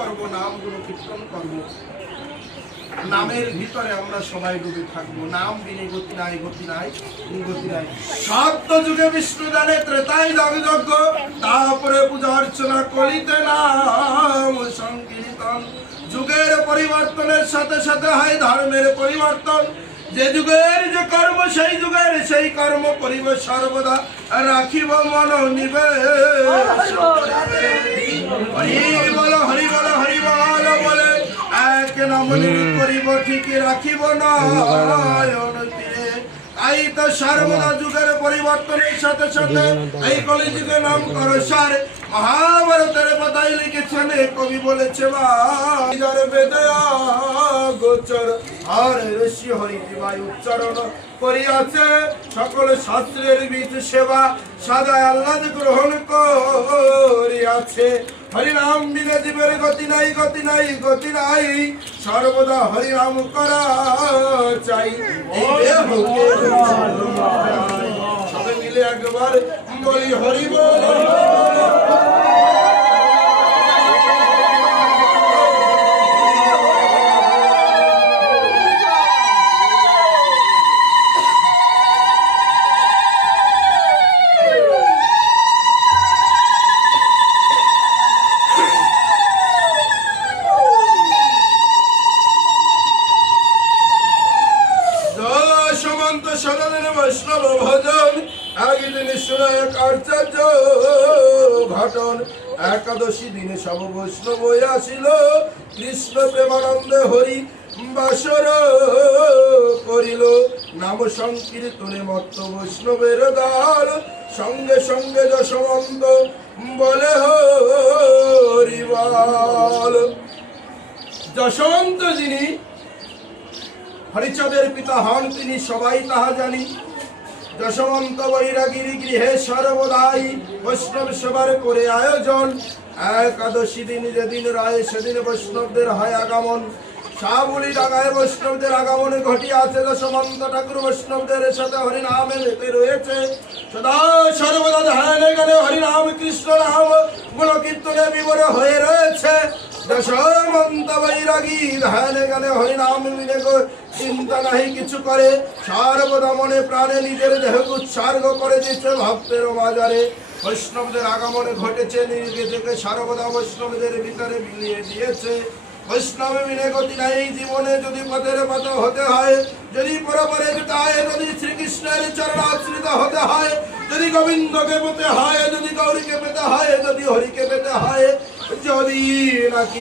করব, নামগুলো কীর্তন করব, নামের ভিতরে আমরা সবাই ডুবে থাকবো। নাম বিনে গতি নাই, গতি নাই, গতি নাই। সত্য যুগে বিষ্ণু দানে ত্রেতায় যজ্ঞ, তারপরে পূজা অর্চনা করিতে নাম সংকীর্তন। যুগের পরিবর্তনের সাথে সাথে হয় ধর্মের পরিবর্তন। যে যুগের যে কর্ম সেই যুগের সেই কর্ম করিব সর্বদা, রাখিব মন নিবেশ। হরি বল হরি বল হরি বল বলে এক নাম করিব ঠিকই রাখিব নয়ন তীরে। তাই তো সর্বদা যুগের পরিবর্তনের সাথে সাথে এই কলিযুগে নাম করো সার। মহাভারতের পাতায় লিখেছেন কবি বলেছে বেদে গোচর আর ঋষি হরি জীবাই উচ্চারণ করিয়াছে। সকল শাস্ত্রের বীজ সেবা সদা আহ্লাদ গ্রহণ করিয়াছে। হরিনাম বিনে জীবের গতি নাই, গতি নাই, গতি নাই, সর্বদা হরিনাম করা চাই। সবাই মিলে একবার বলি হরি বল। বৈষ্ণব ভজন একদিন শুনায়ক আচার্য ঘটন। একাদশী দিনে সব বৈষ্ণব আসিল, কৃষ্ণ প্রেমানন্দে হরি বাসর করিল। নাম সংকীর্তনে মত্ত বৈষ্ণবের দল, সঙ্গে সঙ্গে যশবন্ত বলে হরি বল। যশবন্ত যিনি হরিচাঁদের পিতা হন, তিনি সবাই তাহা জানি। যশবন্ত বৈরাগীর গৃহে সর্বদাই বৈষ্ণব সেবার করে আয়োজন। একাদশী দিন যেদিন রায় সেদিন বৈষ্ণবদের হয় আগমন। সাবুলি ডাঙায় বৈষ্ণবদের আগমনে ঘটিয়াছে। যশবন্ত ঠাকুর বৈষ্ণবদের সাথে হরিনামে মেতে রয়েছে। সদা সর্বদা ধ্যানে গানে হরিনাম কৃষ্ণ নাম গুণ কীর্তনে বিবরে হয়ে রয়েছে। যশবন্ত বৈরাগী ধ্যানে গানে হরিনাম মিলে চিন্তা নাহি কিছু করে, সর্বদা মনে প্রাণে নিজের দেহকে উৎসর্গ করে দিচ্ছে ভক্তের মাজারে। বৈষ্ণবদের আগমনে ঘটেছে, নিজেকে সর্বদা বৈষ্ণবদের ভিতরে মিলিয়ে দিয়েছে। বৈষ্ণব মিলে গতি নাই জীবনে, যদি পথের পথ হতে হয়, যদি পরপরে যেতে হয়, যদি শ্রীকৃষ্ণের চরণাশ্রিত হতে হয়, যদি গোবিন্দকে পেতে হয়, যদি গৌরীকে পেতে হয়, যদি হরিকে পেতে হয়, যদি নাকি